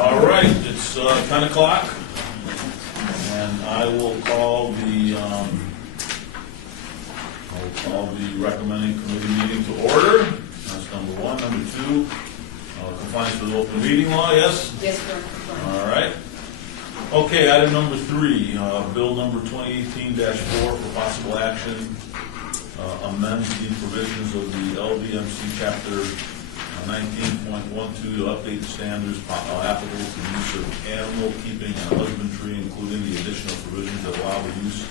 All right, it's 10 o'clock, and I will call the recommending committee meeting to order. That's number one. Number two, compliance with open meeting law. Yes. Yes, sir. All right. Okay, item number three, bill number 2018-4 for possible action, amends the provisions of the LVMC chapter 19.12 to update the standards applicable to the use of animal keeping and husbandry, including the additional provisions that allow the use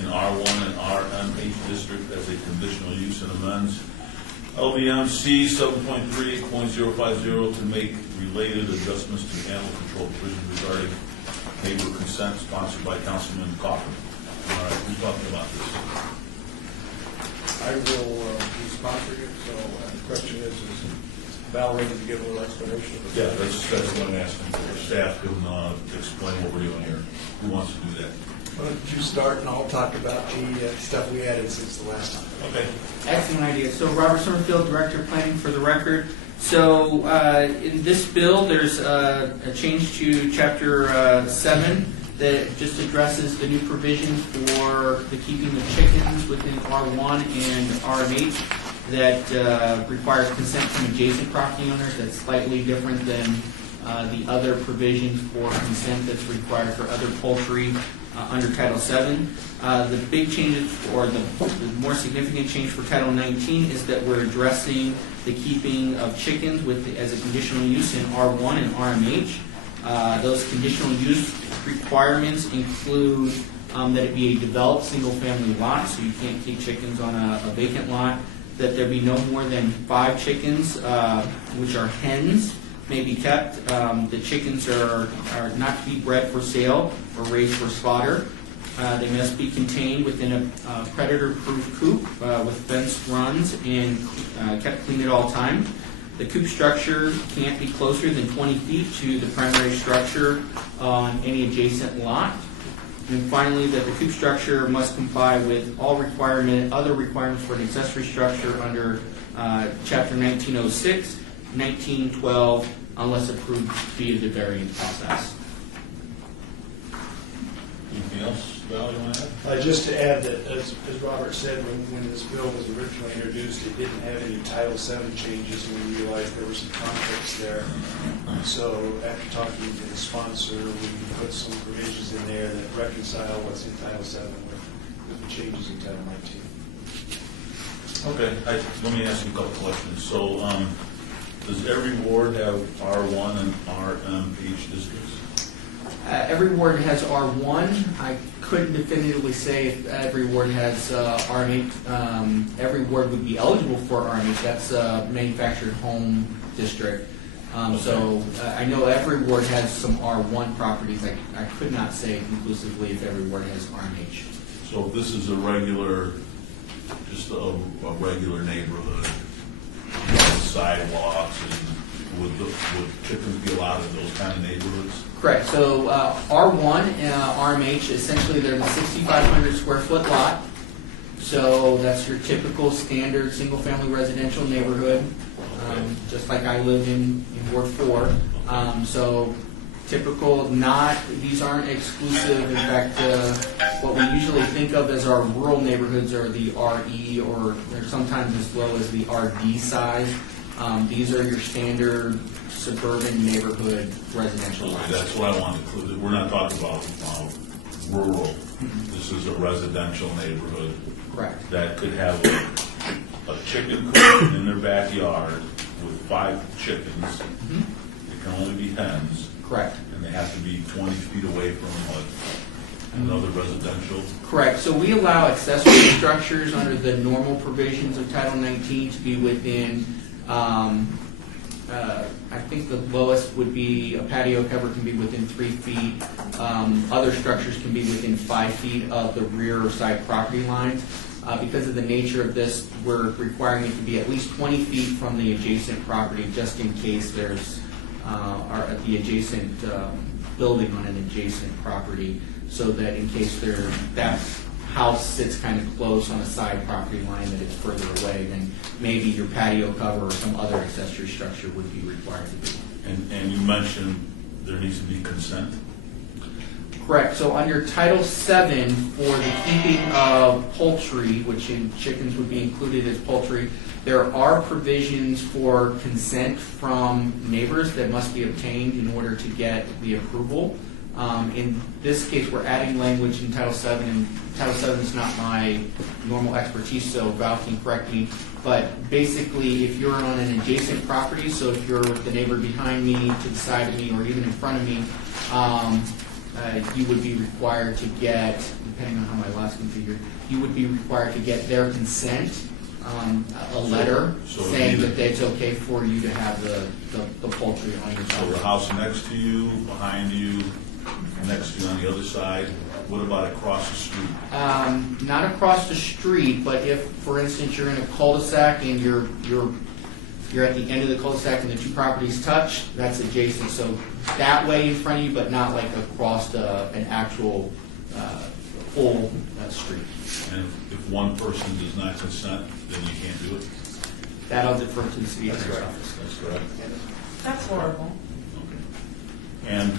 in R1 and RMH district as a conditional use, and amends LVMC 7.38.050 to make related adjustments to animal control provisions regarding neighbor consent, sponsored by Councilman Coffin. All right, who's talking about this? I will be sponsoring it, so the question is Val ready to give a little explanation? Yeah, that's what I'm asking for. Staff can explain what we're doing here. Who wants to do that? Why don't you start and I'll talk about the stuff we added since the last time. Okay. Excellent idea. So Robert Summerfield, Director of Planning for the record. So in this bill, there's a change to Chapter 7 that just addresses the new provisions for the keeping of chickens within R1 and RMH that requires consent from adjacent property owners. That's slightly different than the other provisions for consent that's required for other poultry under Title VII. The big changes, or the more significant change for Title 19 is that we're addressing the keeping of chickens as a conditional use in R1 and RMH. Those conditional use requirements include that it be a developed single-family lot, so you can't keep chickens on a vacant lot, that there be no more than 5 chickens, which are hens, may be kept. The chickens are not to be bred for sale or raised for slaughter. They must be contained within a predator-proof coop with fenced runs and kept clean at all times. The coop structure can't be closer than 20 feet to the primary structure on any adjacent lot. And finally, that the coop structure must comply with all other requirements for an accessory structure under Chapter 1906, 1912, unless approved via the variance process. Anything else, Val, you want to add? Just to add that, as Robert said, when this bill was originally introduced, it didn't have any Title VII changes, and we realized there were some conflicts there. So after talking to the sponsor, we put some provisions in there that reconcile what's in Title VII with the changes in Title 19. Okay, let me ask you a couple questions. So, does every ward have R1 and RMH districts? Every ward has R1. I couldn't definitively say if every ward has RMH. Every ward would be eligible for RMH. That's a manufactured home district. So I know every ward has some R1 properties. I could not say conclusively if every ward has RMH. So this is just a regular neighborhood, sidewalks, and would chickens be allowed in those kind of neighborhoods? Correct. So R1, RMH, essentially they're the 6,500 square foot lot. So that's your typical standard single-family residential neighborhood, just like I live in Ward 4. So typical, these aren't exclusive. In fact, what we usually think of as our rural neighborhoods are the RE, or they're sometimes as low as the RD size. These are your standard suburban neighborhood residential lots. That's what I want to include. We're not talking about rural. This is a residential neighborhood. Correct. That could have a chicken coop in their backyard with 5 chickens. It can only be hens. Correct. And they have to be 20 feet away from another residential. Correct. So we allow accessory structures under the normal provisions of Title 19 to be within, I think the lowest would be a patio cover can be within 3 feet. Other structures can be within 5 feet of the rear or side property lines. Because of the nature of this, we're requiring it to be at least 20 feet from the adjacent property, just in case there's the adjacent building on an adjacent property, so that in case that house sits kind of close on a side property line that it's further away, then maybe your patio cover or some other accessory structure would be required to be. And you mentioned there needs to be consent? Correct. So under Title VII, for the keeping of poultry, which in chickens would be included as poultry, there are provisions for consent from neighbors that must be obtained in order to get the approval. In this case, we're adding language in Title VII, and Title VII is not my normal expertise, so Val can correct me. But basically, if you're on an adjacent property, so if you're with the neighbor behind me, to the side of me, or even in front of me, you would be required to get, depending on how my lot's configured, you would be required to get their consent, a letter So saying either- that it's okay for you to have the poultry on your So the property. house next to you, behind you, next to you on the other side, what about across the street? Not across the street, but if, for instance, you're in a cul-de-sac and you're at the end of the cul-de-sac and the two properties touch, that's adjacent. So that way in front of you, but not like across an actual full street. And if one person does not consent, then you can't do it? That I'll defer to the city attorney's correct. office. That's correct? That's horrible. Okay. And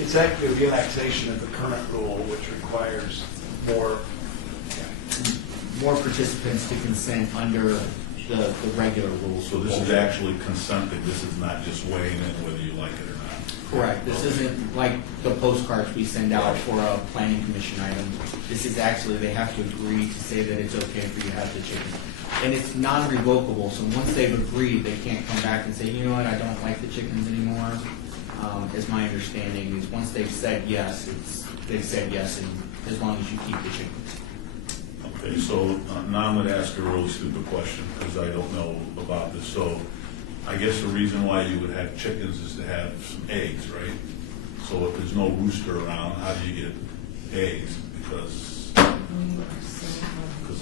It's actually a relaxation of the current rule, which requires more. More participants to consent under the regular rules. so this is actually consenting, this is not just weighing in whether you like it or not? Correct. This isn't like the postcards we send out for a planning commission item. This is actually, they have to agree to say that it's okay for you to have the chicken. And it's non-revocable, so once they've agreed, they can't come back and say, you know what, I don't like the chickens anymore. Is my understanding, is once they've said yes, they've said yes, and as long as you keep the chickens. Okay, so now I'm going to ask a really stupid question because I don't know about this. So I guess the reason why you would have chickens is to have some eggs, right? So if there's no rooster around, how do you get eggs? Because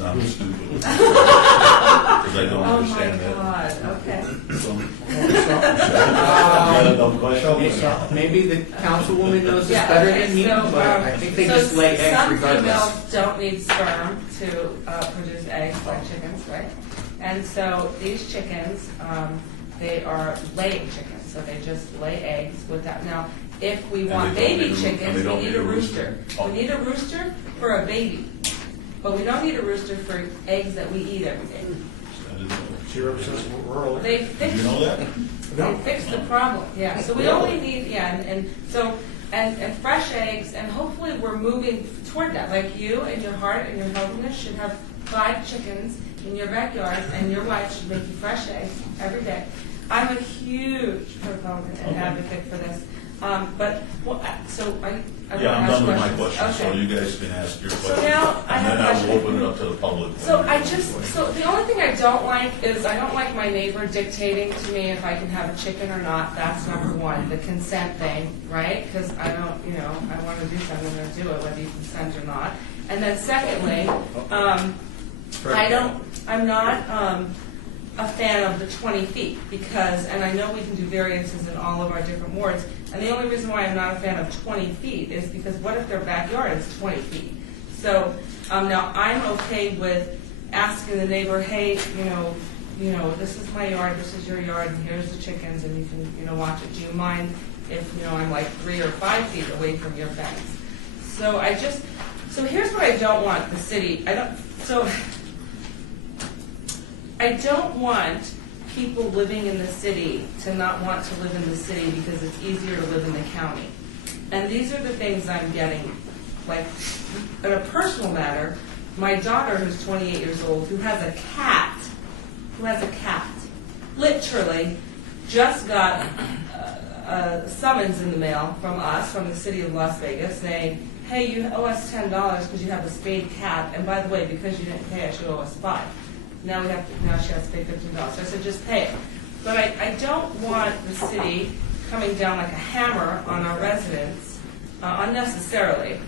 I'm stupid. Because I don't Oh my understand that. God, okay. Is that a dumb question? Maybe the councilwoman knows this Yeah, better okay, than me, so, but I think they so just lay eggs regardless. Some females don't need sperm to produce eggs like chickens, right? And so these chickens, they are laying chickens, so they just lay eggs without. Now, if we want they don't baby need a- and chickens, they we don't need a rooster. Oh. We need a rooster for a baby, but we don't need a rooster for eggs that we eat every day. 0% rural. They Did fix you know that? They fix the problem, yeah. So we only need, and fresh eggs, and hopefully we're moving toward that. Like you and your heart and your healthiness should have 5 chickens in your backyard, and your wife should make you fresh eggs every day. I'm a huge proponent and advocate for this. So I Yeah, I'm done with my questions. question, so Okay. you guys can ask your question. now I And have then a I will question. open it up to the public. So the only thing I don't like is I don't like my neighbor dictating to me if I can have a chicken or not. That's number one, the consent thing, right? Because I don't, I want to do something, I'm going to do it, whether you consent or not. And then secondly, I'm not a fan of the 20 feet because, and I know we can do variances in all of our different wards, and the only reason why I'm not a fan of 20 feet is because what if their backyard is 20 feet? So now I'm okay with asking the neighbor, hey, this is my yard, this is your yard, and here's the chickens, and you can, watch it. Do you mind if, I'm like 3 or 5 feet away from your fence? So here's what I don't want the city, I don't want people living in the city to not want to live in the city because it's easier to live in the county. And these are the things I'm getting. Like, in a personal matter, my daughter, who's 28 years old, who has a cat, literally just got a summons in the mail from us, from the city of Las Vegas, saying, hey, you owe us $10 because you have a spayed cat, and by the way, because you didn't pay us, you owe us $5. Now she has to pay $15. So I said, just pay it. But I don't want the city coming down like a hammer on our residents unnecessarily.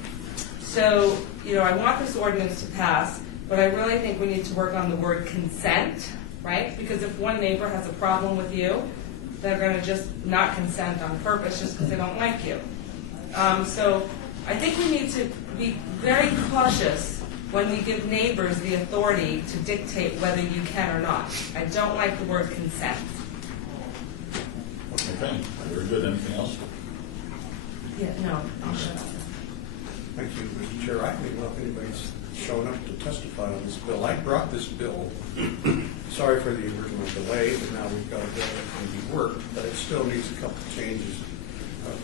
So, I want this ordinance to pass, but I really think we need to work on the word consent, right? Because if one neighbor has a problem with you, they're going to just not consent on purpose just because they don't like you. So I think we need to be very cautious when we give neighbors the authority to dictate whether you can or not. I don't like the word consent. Okay, Okay, very good. Anything else? Yeah, no, I'll shut up. Thank you, Mr. Chair. I don't even know if anybody's shown up to testify on this bill. I brought this bill. Sorry for the original delay, but now we've got a bill that can be worked, but it still needs a couple of changes.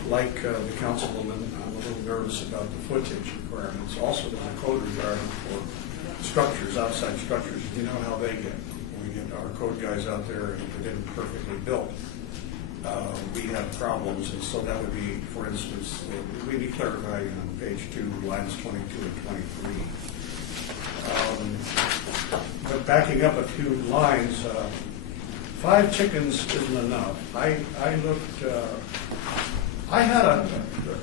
Like the councilwoman, I'm a little nervous about the footage requirements. Also, there's a code requirement for structures, outside structures. You know how they get. We get our code guys out there and if they're perfectly built. We have problems, and so that would be, for instance, we need clarified on page 2, lines 22 and 23. But backing up a few lines, 5 chickens isn't enough. I looked, I had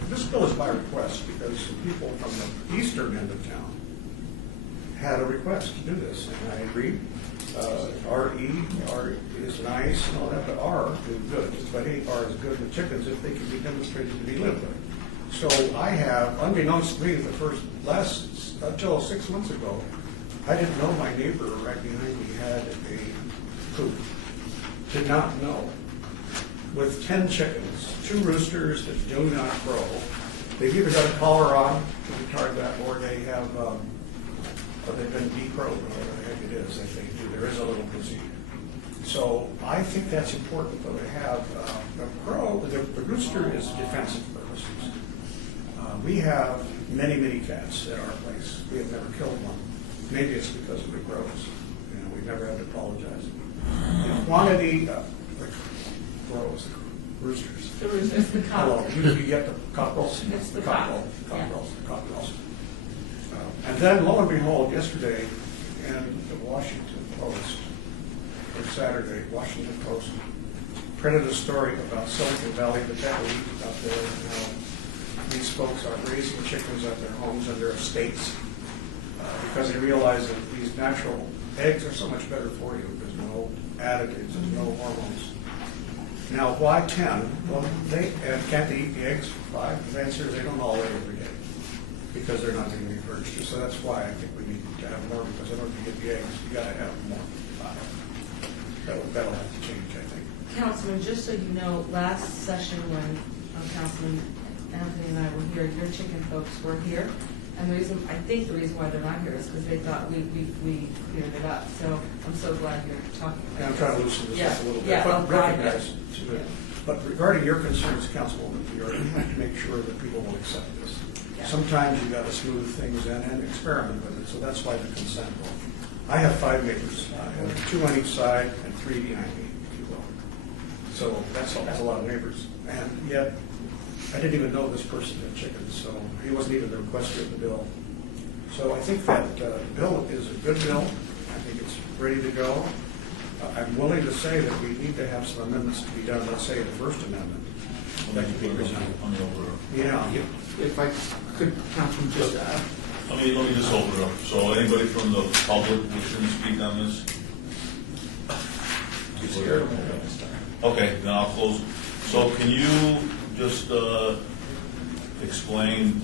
this bill is by request because people from the eastern end of town had a request to do this, and I agreed. R is nice and all that, but R is good. But R is good with chickens if they can be demonstrated to be lived with. So I have, unbeknownst to me, until 6 months ago, I didn't know my neighbor right behind me had a coop. Did not know. With 10 chickens, 2 roosters that do not crow. They've either got a collar on to retard that, or they have, or they've been decrowed, or whatever the heck it is that they do. There is a little procedure. So I think that's important, though, to have a crow. The rooster is defensive purposes. We have many, many cats at our place. We have never killed one. Maybe it's because of the crows. You know, we've never had to apologize. The quantity, the crows, the roosters. The roosters, the Hello, cock. you get the cockerels? It's the cockerel, cock, yeah. cockerels. And then, lo and behold, yesterday, in the Washington Post, or Saturday, Washington Post, printed a story about Silicon Valley, the cattle out there, and how these folks are raising chickens at their homes and their estates because they realize that these natural eggs are so much better for you. There's no additives, there's no hormones. Now, why 10? Well, can't they eat the eggs for 5? The answer is they don't all lay every day because they're not going to be purged. So that's why I think we need to have more, because in order to get the eggs, you got to have more. That'll have to change, I think. Councilman, just so you know, last session when Councilman Anthony and I were here, your chicken folks were here. And I think the reason why they're not here is because they thought we cleared it up. So I'm so glad you're talking about And I'm trying to loosen this up a little bit, Yeah, but right, recognize yeah. it. But regarding your concerns, Councilwoman Fiore, you have to make sure that people will accept this. Yeah. Sometimes you've got to smooth things in and experiment with it, so that's why the consent law. I have 5 neighbors. I have 2 on each side and 3 behind me, if you will. So that's a lot of neighbors. And yet, I didn't even know this person had chickens, so he wasn't even the requester of the bill. So I think that bill is a good bill. I think it's ready to go. I'm willing to say that we need to have some amendments to be done. Let's say the First Amendment. That could be presented. Yeah. If I could, Councilman, just Let me just open it up. So anybody from the public wishing to speak on this? Okay, then I'll close. So can you just explain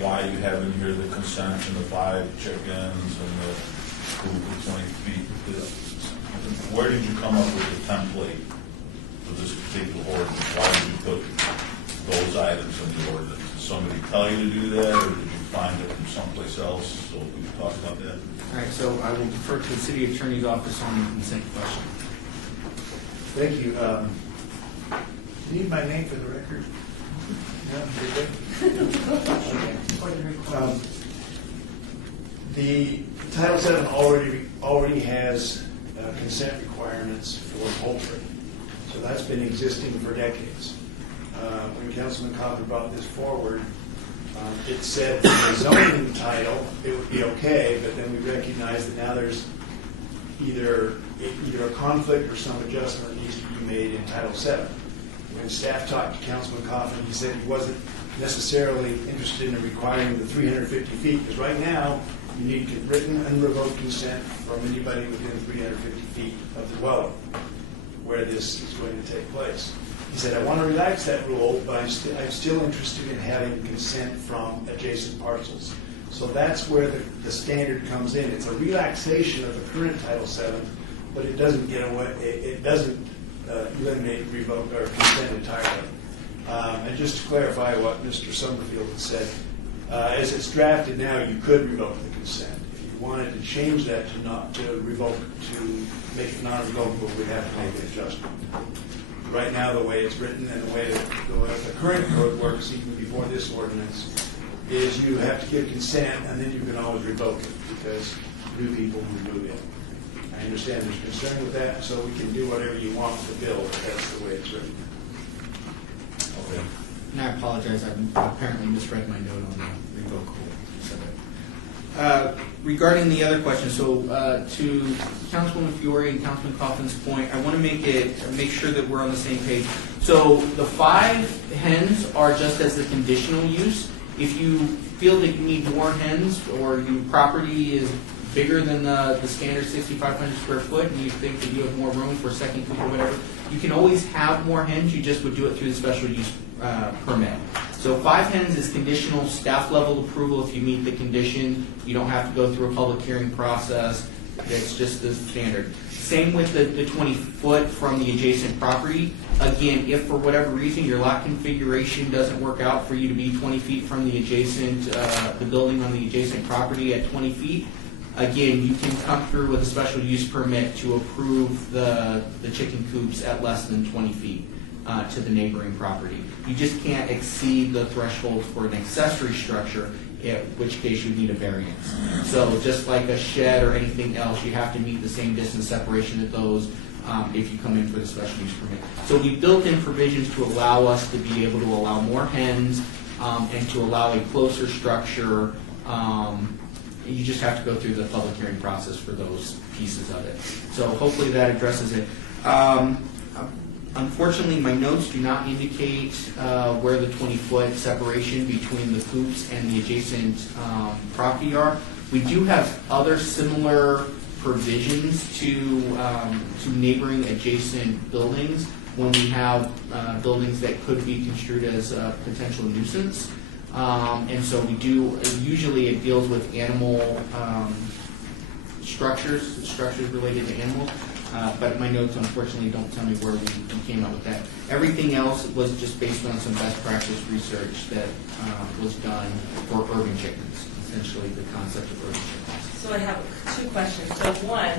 why you have in here the consent and the 5 chickens and the 20 feet? Where did you come up with the template for this particular ordinance? Why did you put those items in the ordinance? Did somebody tell you to do that, or did you find it from someplace else? So we can talk about that. all right. So I will defer to the city attorney's office on the consent question. Thank you. Need my name for the record? No, you're good? Okay. The Title VII already has consent requirements for poultry, so that's been existing for decades. When Councilman Coffin brought this forward, it said in the zoning title it would be okay, but then we recognized that now there's either a conflict or some adjustment needs to be made in Title VII. When staff talked to Councilman Coffin, he said he wasn't necessarily interested in requiring the 350 feet, because right now you need written unrevoked consent from anybody within 350 feet of the dwelling where this is going to take place. He said, I want to relax that rule, but I'm still interested in having consent from adjacent parcels. So that's where the standard comes in. It's a relaxation of the current Title VII, but it doesn't get away. It doesn't eliminate, revoke, or consent entirely. And just to clarify what Mr. Summerfield had said, as it's drafted now, you could revoke the consent. If you wanted to change that to revoke, to make it non-revocable, we'd have to make an adjustment. Right now, the way it's written and the way the current code works, even before this ordinance, is you have to give consent and then you can always revoke it because new people will move in. I understand there's concern with that, so we can do whatever you want with the bill, but that's the way it's written. Okay. And I apologize, I apparently misread my note on the revocable. Regarding the other question, so to Councilwoman Fiore and Councilman Coffin's point, I want to make sure that we're on the same page. So the 5 hens are just as the conditional use. If you feel that you need more hens or your property is bigger than the standard 6,500 square foot and you think that you have more room for a second coop or whatever, you can always have more hens, you just would do it through the special use permit. So 5 hens is conditional staff level approval if you meet the condition. You don't have to go through a public hearing process. It's just the standard. Same with the 20 foot from the adjacent property. Again, if for whatever reason your lot configuration doesn't work out for you to be 20 feet from the adjacent, the building on the adjacent property at 20 feet, again, you can come through with a special use permit to approve the chicken coops at less than 20 feet to the neighboring property. You just can't exceed the threshold for an accessory structure, in which case you need a variance. So just like a shed or anything else, you have to meet the same distance separation at those if you come in for the special use permit. So we built in provisions to allow us to be able to allow more hens and to allow a closer structure. You just have to go through the public hearing process for those pieces of it. So hopefully that addresses it. Unfortunately, my notes do not indicate where the 20-foot separation between the coops and the adjacent property are. We do have other similar provisions to neighboring adjacent buildings when we have buildings that could be construed as a potential nuisance. And so we do, usually it deals with animal structures related to animals. But my notes unfortunately don't tell me where we came up with that. Everything else was just based on some best practice research that was done for urban chickens, essentially the concept of urban chickens. So I have 2 questions. So one,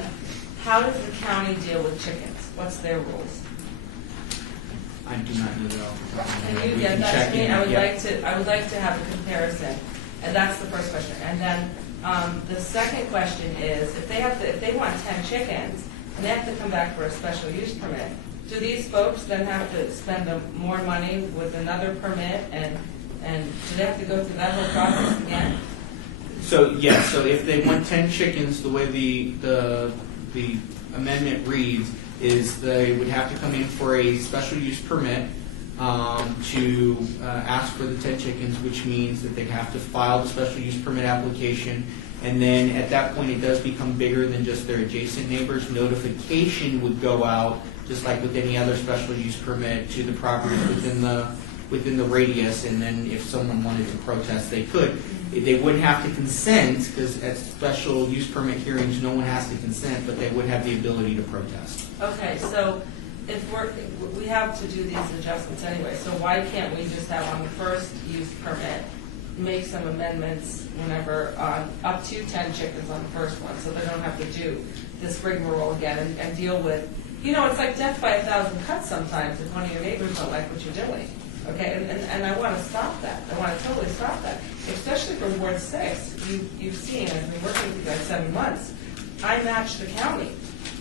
how does the county deal with chickens? What's their rules? I do not know that. Can you get that to me? I would like to have a comparison, and that's the first question. And then the second question is, if they want 10 chickens and they have to come back for a special use permit, do these folks then have to spend more money with another permit, and do they have to go through that whole process again? So yes, so if they want 10 chickens, the way the amendment reads is they would have to come in for a special use permit to ask for the 10 chickens, which means that they have to file the special use permit application. And then at that point, it does become bigger than just their adjacent neighbors. Notification would go out, just like with any other special use permit, to the properties within the radius. And then if someone wanted to protest, they could. They wouldn't have to consent, because at special use permit hearings, no one has to consent, but they would have the ability to protest. Okay, so if we have to do these adjustments anyway, so why can't we just have on the first use permit, make some amendments whenever up to 10 chickens on the first one, so they don't have to do this rigmarole again and deal with, it's like death by 1,000 cuts sometimes if one of your neighbors don't like what you're doing. Okay, and I want to stop that. I want to totally stop that, especially for Ward 6. You've seen, I've been working with you guys 7 months. I match the county.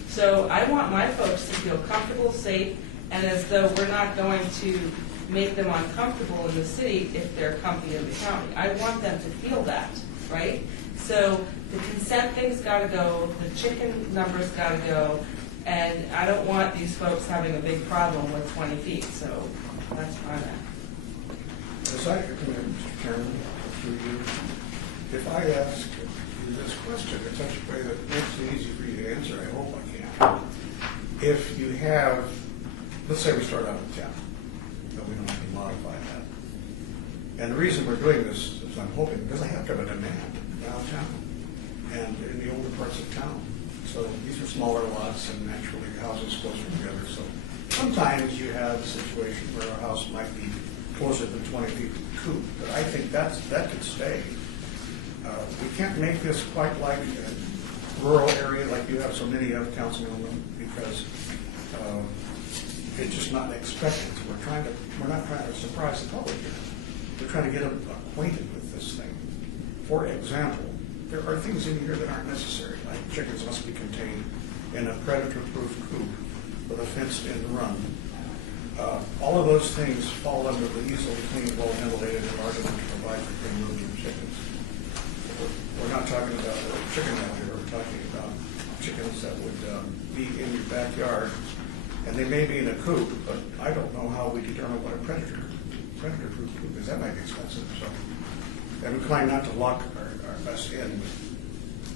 So I want my folks to feel comfortable, safe, and as though we're not going to make them uncomfortable in the city if they're comfy in the county. I want them to feel that, right? So the consent thing's got to go, the chicken number's got to go, and I don't want these folks having a big problem with 20 feet, so that's where I'm at. As I come in, Mr. Chairman, through you, if I ask you this question in such a way that makes it easy for you to answer, I hope I can. If you have, let's say we start out with 10, but we don't have to modify that. And the reason we're doing this is I'm hoping, because I have to have a demand downtown and in the older parts of town. So these are smaller lots and naturally houses closer together. So sometimes you have a situation where a house might be closer than 20 feet to the coop, but I think that could stay. We can't make this quite like a rural area like you have so many of, Councilwoman, because it's just not expected. We're not trying to surprise the public here. We're trying to get them acquainted with this thing. For example, there are things in here that aren't necessary, like chickens must be contained in a predator-proof coop with a fenced-in run. All of those things fall under the easily clean, well-ventilated environment to provide for clean rooms and chickens. We're not talking about a chicken out here. We're talking about chickens that would be in your backyard, and they may be in a coop, but I don't know how we determine what a predator-proof coop is. That might be expensive. So I'm inclined not to lock us in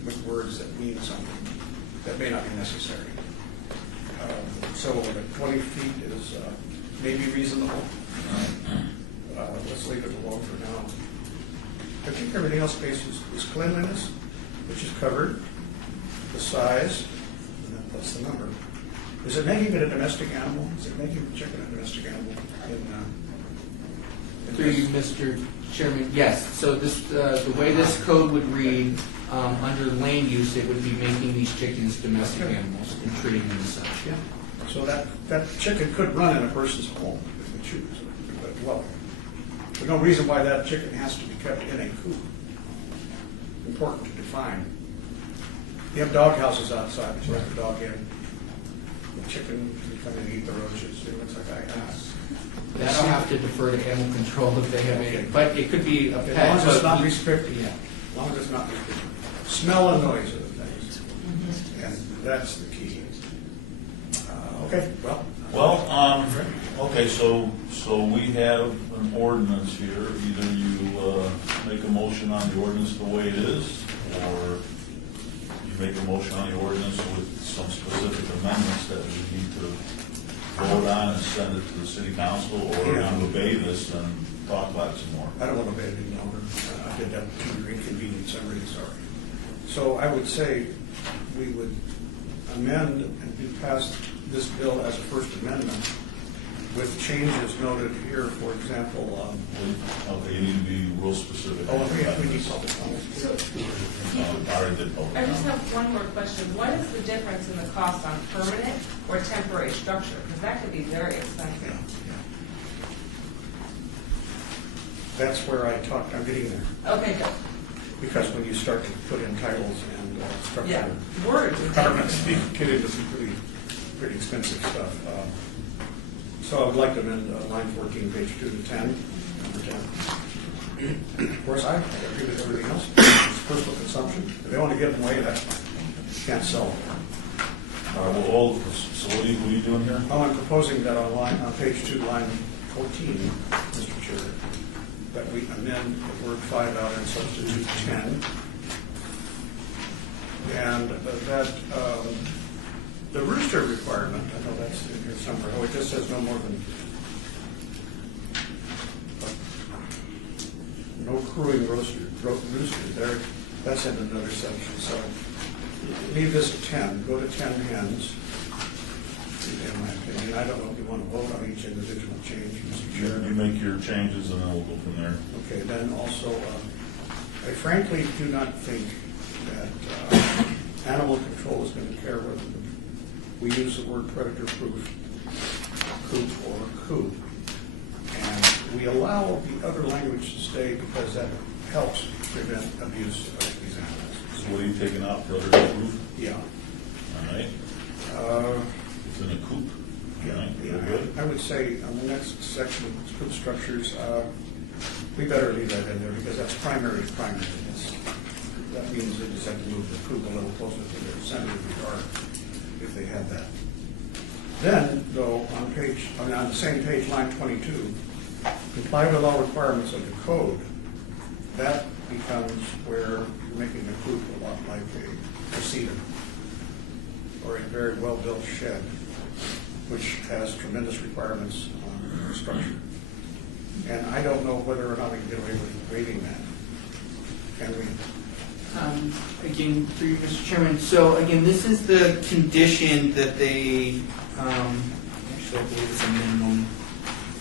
with words that mean something that may not be necessary. So the 20 feet is maybe reasonable. Let's leave it alone for now. I think everything else is cleanliness, which is covered, the size, and that's the number. Is it making it a domestic animal? Is it making the chicken a domestic animal? Through you, Mr. Chairman, yes. So this, the way this code would read, under land use, it would be making these chickens domestic animals and treating them as such. Yeah. So that chicken could run in a person's home if they choose, but dwelling. There's no reason why that chicken has to be kept in a coop. Important to define. You have dog houses outside, but you have the dog in. The chicken can come and eat the roaches. It looks like I asked. That'll have to defer to animal control if they have any, but it could be a pet. As long as it's but not we- restricted. Yeah. As long as it's not restricted. Smell and noise are the things. And that's the key. Okay, well. Okay, so we have an ordinance here. Either you make a motion on the ordinance the way it is, or you make a motion on the ordinance with some specific amendments that we need to vote on and send it to the city council, or Yeah. you obey this and talk about it some more. I don't want to wait any longer. I did that to your inconvenience. I'm really sorry. So I would say we would amend and do pass this bill as a first amendment with changes noted here, for example. Okay, you need to be real specific. We need public comment. I already did public I just comment. have one more question. What is the difference in the cost on permanent or temporary structure? Because that could be very expensive. That's where I talked. I'm getting there. Okay, good. Because when you start to put in titles and structure Yeah, words. requirements, you get into some pretty expensive stuff. So I would like to amend line 14, page 2 to 10, number 10. Of course, I agree with everything else. It's personal consumption. If they want to give them away, that can't sell them. So what are you doing here? Oh, I'm proposing that on page 2, line 14, Mr. Chair, that we amend the word 5 out and substitute 10. And that the rooster requirement, I know that's in here somewhere, it just says no more than, no crowing rooster there, that's in another section, so leave this at 10, go to 10 hens, in my opinion. I don't know if you want to vote on each individual change, Mr. Chair. You make your changes and then we'll go from there. Okay, then also, I frankly do not think that animal control is going to care whether we use the word predator-proof coop or coop. And we allow the other language to stay because that helps prevent abuse of these animals. So what are you taking out, predator-proof? Yeah. All right, Uh, it's in a coop. All right, Yeah, very good. I would say on the next section, coop structures, we better leave that in there because that's primary to primary. That means they just have to move the coop a little closer to their center of the yard if they had that. Then, though, on the same page, line 22, comply with all requirements of the code. That becomes where you're making the coop a lot like a cedar or a very well-built shed, which has tremendous requirements on structure. And I don't know whether or not we can get away with waiving that. Can we? Again, through you, Mr. Chairman. So again, this is the condition that they, actually so I believe it's a minimum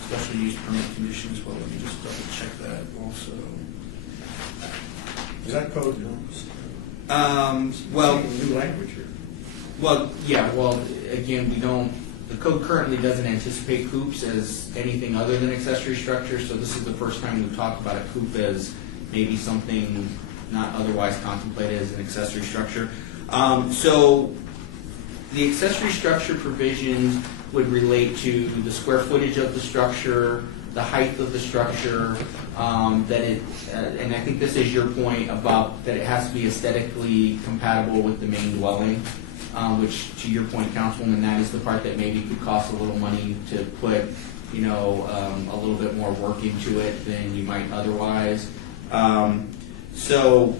special use permit condition as well. Let me just double check that also. Is that code? Well, New language here. Well, yeah, well, again, the code currently doesn't anticipate coops as anything other than accessory structures, so this is the first time we've talked about a coop as maybe something not otherwise contemplated as an accessory structure. So the accessory structure provisions would relate to the square footage of the structure, the height of the structure, and I think this is your point about that it has to be aesthetically compatible with the main dwelling, which, to your point, Councilwoman, that is the part that maybe could cost a little money to put, a little bit more work into it than you might otherwise. So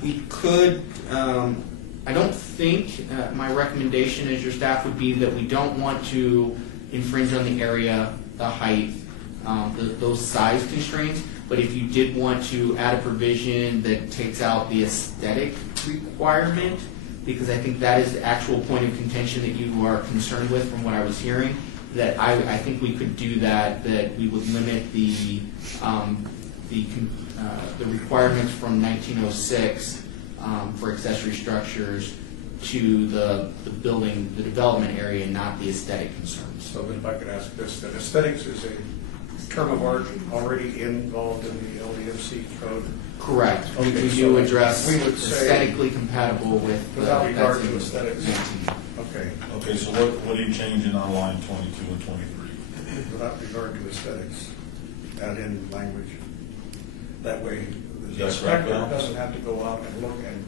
we could. I don't think my recommendation as your staff would be that we don't want to infringe on the area, the height, those size constraints. But if you did want to add a provision that takes out the aesthetic requirement, because I think that is the actual point of contention that you are concerned with from what I was hearing, that I think we could do that we would limit the requirements from 1906 for accessory structures to the building, the development area, not the aesthetic concerns. So if I could ask this, that aesthetics is a term of art already involved in the LDMC code? Correct. Okay, We so do address we would say- aesthetically compatible with Without regard that's to in aesthetics. 19. Okay, Okay, so what are you changing on line 22 and 23? without regard to aesthetics, add in language. That way, the Yes, inspector right, Bill? doesn't have to go out and look and.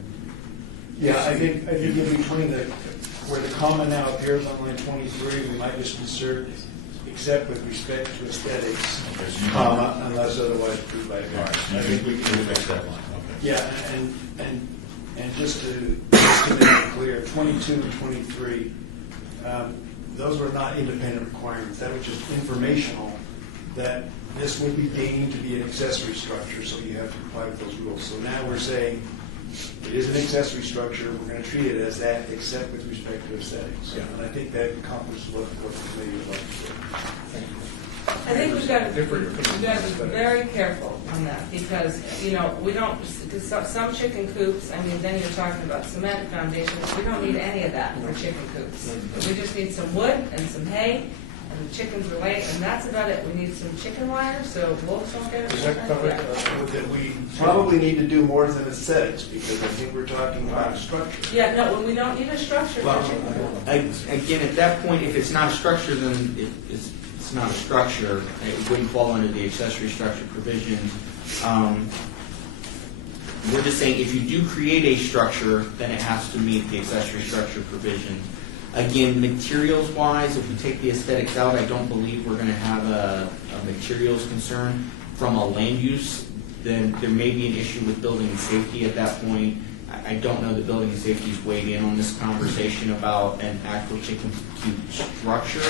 Yeah, I think in between where the comma now appears on line 23, we might just insert except with respect to aesthetics, Okay, so you comma, unless otherwise approved by the All right, board. so I think we can fix that line, okay. Yeah, and just to make it clear, 22 and 23, those were not independent requirements. That was just informational, that this would be deemed to be an accessory structure, so you have to comply with those rules. So now we're saying it is an accessory structure, we're going to treat it as that, except with respect to aesthetics. Yeah. And I think that accomplishes what the committee would like to do. Thank you. I think we've got to Different be opinions. very careful on that, because, we don't, because some chicken coops, I mean, then you're talking about cement foundations, we don't need any of that for chicken coops. We just need some wood and some hay, and the chickens are laid, and that's about it. We need some chicken wire, so wolves don't get it. Does that cover it? Yeah. That we probably need to do more than aesthetics, because I think we're talking about structure. Yeah, no, when we don't need a structure for Well, chicken coop. again, at that point, if it's not a structure, then it's not a structure. It wouldn't fall under the accessory structure provisions. We're just saying if you do create a structure, then it has to meet the accessory structure provisions. Again, materials-wise, if we take the aesthetics out, I don't believe we're going to have a materials concern. From a land use, then there may be an issue with building and safety at that point. I don't know that building and safety's weighed in on this conversation about an actual chicken coop structure.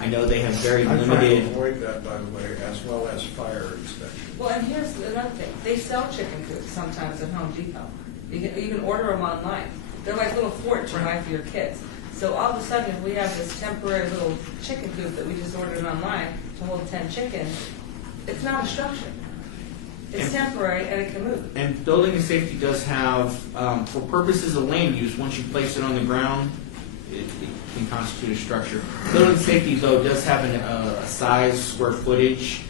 I know they have very I'm trying to limited. avoid that, by the way, as well as fire inspection. Well, and here's another thing. They sell chicken coops sometimes at Home Depot. You can order them online. They're like little forts you buy for your kids. So all of a sudden, if we have this temporary little chicken coop that we just ordered online to hold 10 chickens, it's not a structure. It's And- temporary and it can move. And building and safety does have, for purposes of land use, once you place it on the ground, it can constitute a structure. Building and safety, though, does have a size, square footage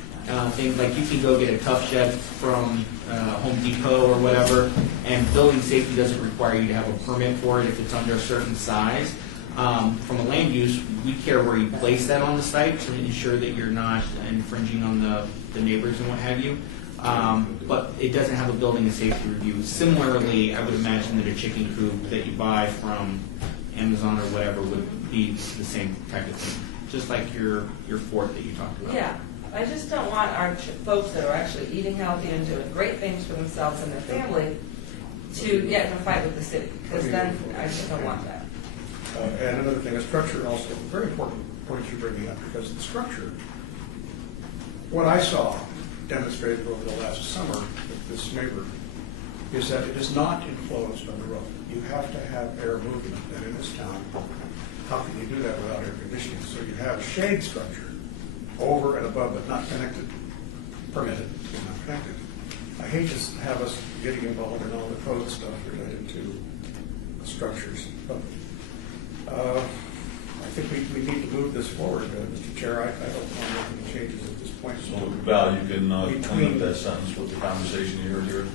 thing. Like you can go get a tough shed from Home Depot or whatever, and building safety doesn't require you to have a permit for it if it's under a certain size. From a land use, we care where you place that on the site to ensure that you're not infringing on the neighbors and what have you. But it doesn't have a building and safety review. Similarly, I would imagine that a chicken coop that you buy from Amazon or whatever would be the same type of thing, just like your fort that you talked about. Yeah, I just don't want our folks that are actually eating healthy and doing great things for themselves and their family to get in a fight with the city, because then I just don't want that. And another thing, a structure also, very important point you're bringing up, because the structure, what I saw demonstrated over the last summer with this neighbor, is that it is not enclosed on the road. You have to have air movement, and in this town, how can you do that without air conditioning? So you have a shade structure over and above, but not connected, permitted, but not connected. I hate to have us getting involved in all the code stuff related to structures, but I think we need to move this forward, Mr. Chair. I don't want to make any changes at this point. So Val, you can clean up that sentence with the conversation you heard here.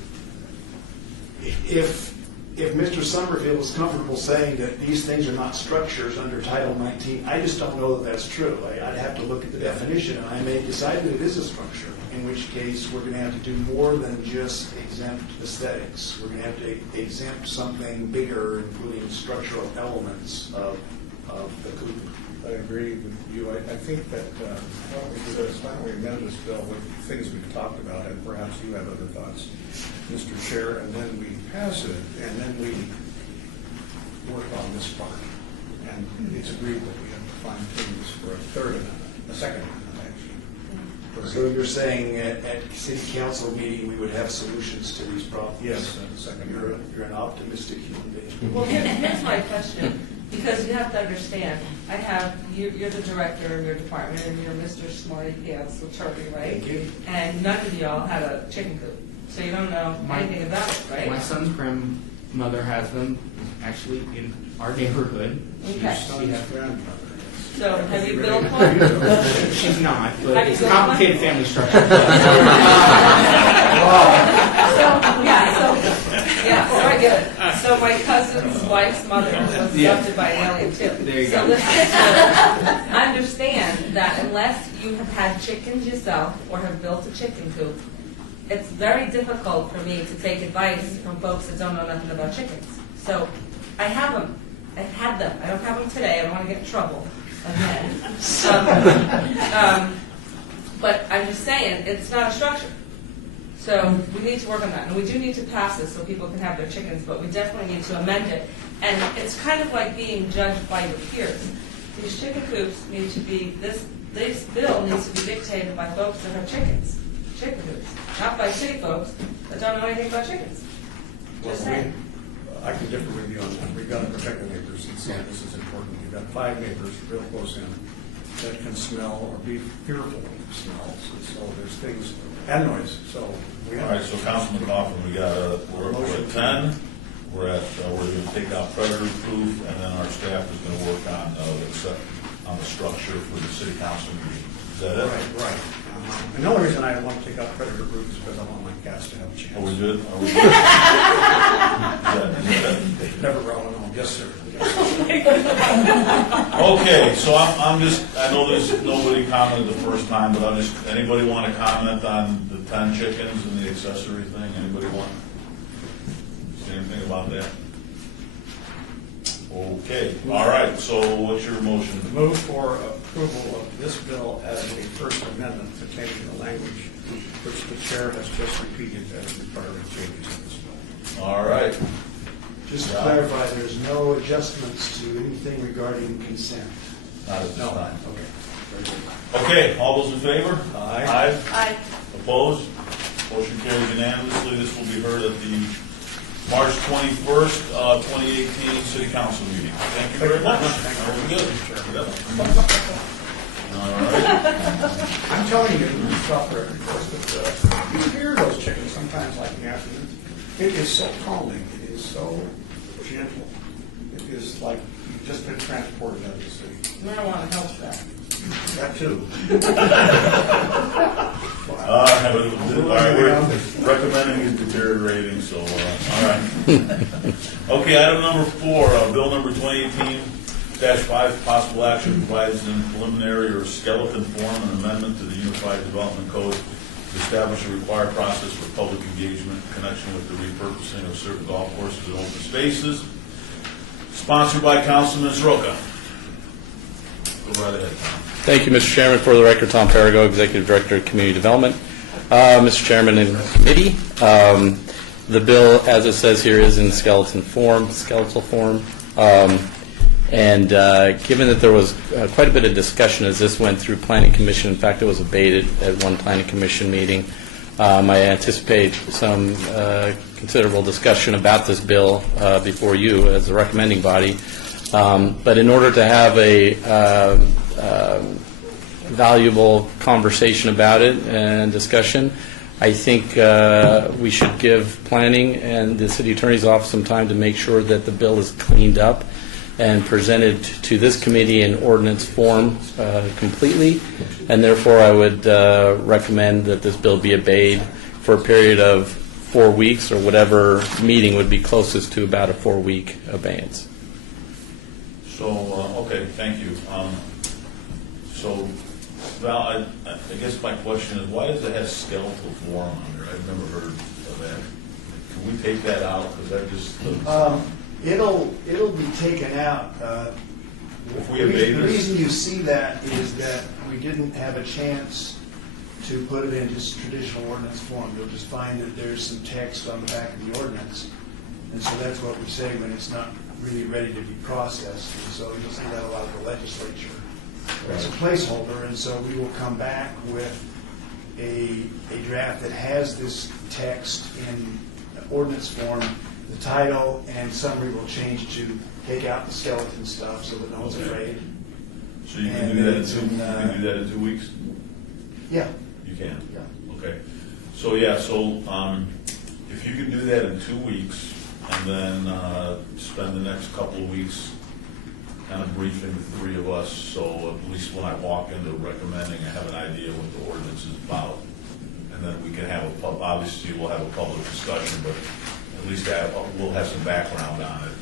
If Mr. Summerfield is comfortable saying that these things are not structures under Title 19, I just don't know that that's true. I'd have to look at the definition, and I may decide that it is a structure, in which case we're going to have to do more than just exempt aesthetics. We're going to have to exempt something bigger, including structural elements of the coop. I agree with you. I think that, why don't we do this? Why don't we amend this bill with things we've talked about, and perhaps you have other thoughts, Mr. Chair, and then we pass it, and then we work on this part. And it's agreed that we have to find things for a third amendment, a second amendment, actually. So you're saying at city council meeting, we would have solutions to these problems? Yes, the second amendment. You're an optimistic human being. Well, here's my question, because you have to understand, you're the director of your department, and you're Mr. Smarty Pants, attorney, right? Thank you. And none of y'all had a chicken coop, so you don't know anything about it, right? My son's grandmother has them, actually, in our neighborhood. Okay. She has- Grandmother. So have you built one? She's not, but Have you it's a built one? complicated family structure. So I get it. So my cousin's wife's mother was adopted by an alien too. There you So go. listen, understand that unless you have had chickens yourself or have built a chicken coop, it's very difficult for me to take advice from folks that don't know nothing about chickens. So I have them. I've had them. I don't have them today. I don't want to get in trouble again. But I'm just saying, it's not a structure. So we need to work on that. And we do need to pass this so people can have their chickens, but we definitely need to amend it. And it's kind of like being judged by your peers. These chicken coops need to be, this bill needs to be dictated by folks that have chicken coops, not by city folks that don't know anything about chickens. Just saying. I can differ with you on that. We've got to protect the neighbors, and so this is important. You've got 5 neighbors real close in that can smell or be fearful of smells, and so there's things, and noise, so we All have. right, so Councilman Coffin, we're at 10. We're going to take out predator proof, and then our staff is going to work on the structure for the city council meeting. Is that it? Right. And the only reason I want to take out predator proof is because I want my cats to have a chance. Are we good? Are we good? They've never run alone. Yes, sir. Okay, so I know there's nobody commented the first time, but anybody want to comment on the 10 chickens and the accessory thing? Anybody want to say anything about that? Okay, all right, so what's your motion? Move for approval of this bill as a first amendment containing the language which the chair has just repeated as requiring changes in this bill. All right, Just to clarify, there's no adjustments to anything regarding consent. not at this No. time. Okay. Very good. Okay, all those in favor? Aye. Aye. Opposed? Motion carries unanimously. This will be heard at the March 21st, 2018 City Council meeting. Thank you very much. Very good. Yep. All right. I'm telling you, stop there, that you hear those chickens sometimes like in the afternoon. It is so calming. It is so gentle. It is like you've just been transported out of the city. Marijuana helps that. That too. All right, we're recommending is deteriorating, so, all right. Okay, item number 4, bill number 2018-5, possible action provides in preliminary or skeleton form an amendment to the Unified Development Code to establish a required process for public engagement in connection with the repurposing of certain golf courses and open spaces. Sponsored by Councilman Soroka. Go right ahead, Tom. Thank you, Mr. Chairman. For the record, Tom Perigo, Executive Director of Community Development. Mr. Chairman and committee, the bill, as it says here, is in skeletal form. And given that there was quite a bit of discussion as this went through Planning Commission, in fact, it was abated at one Planning Commission meeting, I anticipate some considerable discussion about this bill before you as the recommending body. But in order to have a valuable conversation about it and discussion, I think we should give planning and the city attorney's office some time to make sure that the bill is cleaned up and presented to this committee in ordinance form completely. And therefore, I would recommend that this bill be obeyed for a period of 4 weeks, or whatever meeting would be closest to about a 4-week abeyance. So, okay, thank you. So, Val, I guess my question is, why does it have skeletal form on there? I've never heard of that. Can we take that out? Because that just doesn't... It'll be taken out. If we obey The this? reason you see that is that we didn't have a chance to put it in just traditional ordinance form. You'll just find that there's some text on the back of the ordinance. And so that's what we say when it's not really ready to be processed. And so you'll see that a lot of the legislature. It's a placeholder, and so we will come back with a draft that has this text in ordinance form. The title and summary will change to take out the skeleton stuff so that no one's afraid. So you can And do that it's in 2 in, you can do that in 2 weeks? Yeah. You can? Yeah. Okay. So, yeah, so if you could do that in 2 weeks, and then spend the next couple of weeks kind of briefing the three of us, so at least when I walk into recommending, I have an idea what the ordinance is about. And then we can have obviously we'll have a public discussion, but at least we'll have some background on it.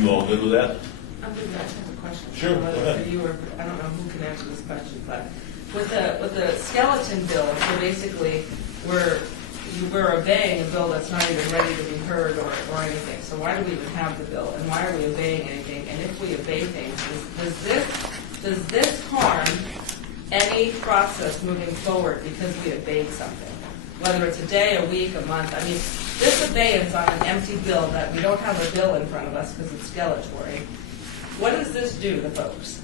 You all good with that? I'm good. I just have a question. Sure, go Whether ahead. you or I don't know who can answer this question, but with the skeleton bill, so basically we're obeying a bill that's not even ready to be heard or anything. So why do we even have the bill, and why are we obeying anything? And if we obey things, does this harm any process moving forward because we obeyed something? Whether it's a day, a week, a month. I mean, this abeyance on an empty bill that we don't have a bill in front of us because it's skeletory. What does this do to folks?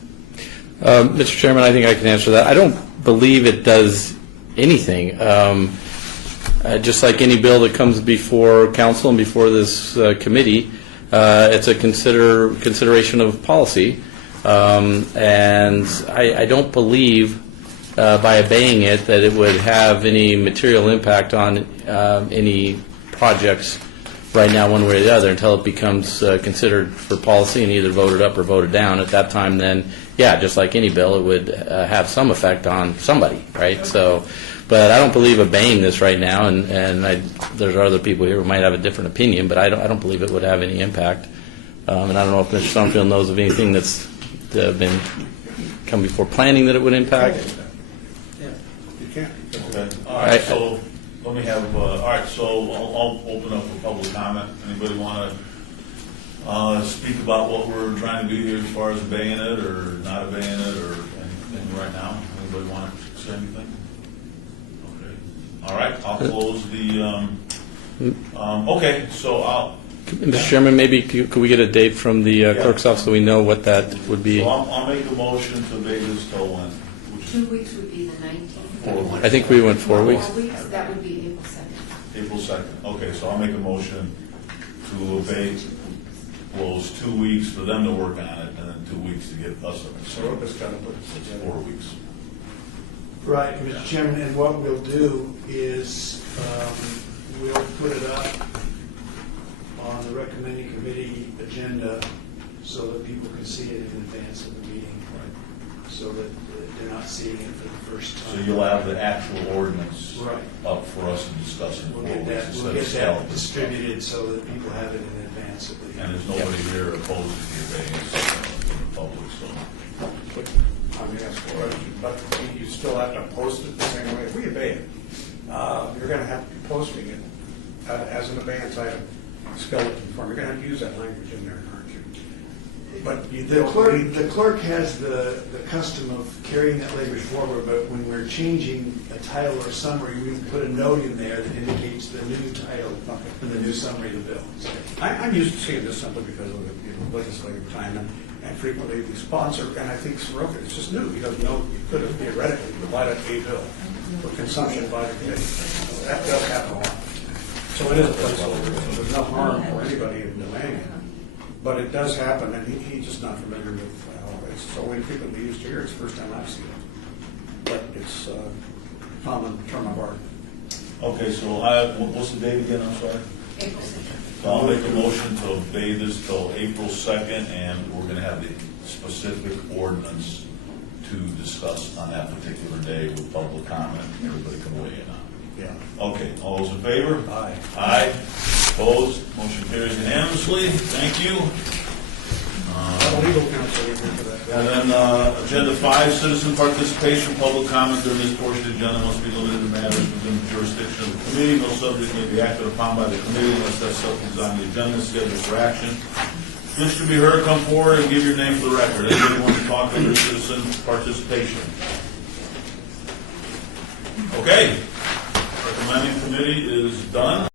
Mr. Chairman, I think I can answer that. I don't believe it does anything. Just like any bill that comes before council and before this committee, it's a consideration of policy. And I don't believe by obeying it that it would have any material impact on any projects right now one way or the other until it becomes considered for policy and either voted up or voted down. At that time, then, yeah, just like any bill, it would have some effect on somebody, right? So, but I don't believe obeying this right now, and there's other people here who might have a different opinion, but I don't believe it would have any impact. And I don't know if Mr. Summerfield knows of anything that's been come before planning that it would impact. You can't. Okay. All right, so let me have, all right, so I'll open up for public comment. Anybody want to speak about what we're trying to do here as far as obeying it or not obeying it or anything right now? Anybody want to say anything? Okay. All right, I'll close the, okay, so I'll. Mr. Chairman, maybe could we get a date from the clerk's office so we know what that would be? So I'll make a motion to obey this till when? 2 weeks would be the 19th. 4 weeks. I think we went 4 weeks. 4 weeks, that would be April 2nd. April 2nd. Okay, so I'll make a motion to obey, well, it's 2 weeks for them to work on it, and then 2 weeks to get us up. So we're just gonna put It's it 4 weeks. Right, Mr. Chairman, and what we'll do is we'll put it up on the recommending committee agenda so that people can see it in advance of the meeting, so that they're not seeing it for the first So time. you'll have the actual ordinance Right. up for us to discuss in 4 We'll weeks get instead that of skeleton. distributed so that people have it in advance of the. And there's nobody here opposed to the obeyance in the public, so. I mean, that's for it, but you still have to post it the same way. If we obey it, you're gonna have to be posting it as an abeyance item, skeleton form. You're gonna have to use that language in there, aren't you? But you The don't. the clerk has the custom of carrying that language forward, but when we're changing a title or summary, we put a note in there that indicates the new title and the new summary of the bill. I'm used to seeing this simply because of the legislative time and frequently the sponsor, and I think Soroka, it's just new. He doesn't know, he could have theoretically provided a bill for consumption by the committee. That does happen a lot. So it is a placeholder. So there's no harm for anybody in delaying it. But it does happen, and he's just not familiar with how it's so infrequently used here. It's the first time I've seen it. But it's a common term of art. Okay, so what's the date again, I'm sorry? April 2nd. So I'll make a motion to obey this till April 2nd, and we're going to have the specific ordinance to discuss on that particular day with public comment. Everybody can weigh in on it. Yeah. Okay, all those in favor? Aye. Aye. Opposed? Motion carries unanimously. Thank you. Got a legal counsel in here for that. And then, agenda 5, citizen participation, public comment during this portion of the agenda must be limited to matters within the jurisdiction of the committee. No subject may be acted upon by the committee unless that subject is on the agenda scheduled for action. Wish to be heard, come forward and give your name for the record. Anybody want to talk under citizen participation? Okay. Recommending committee is done.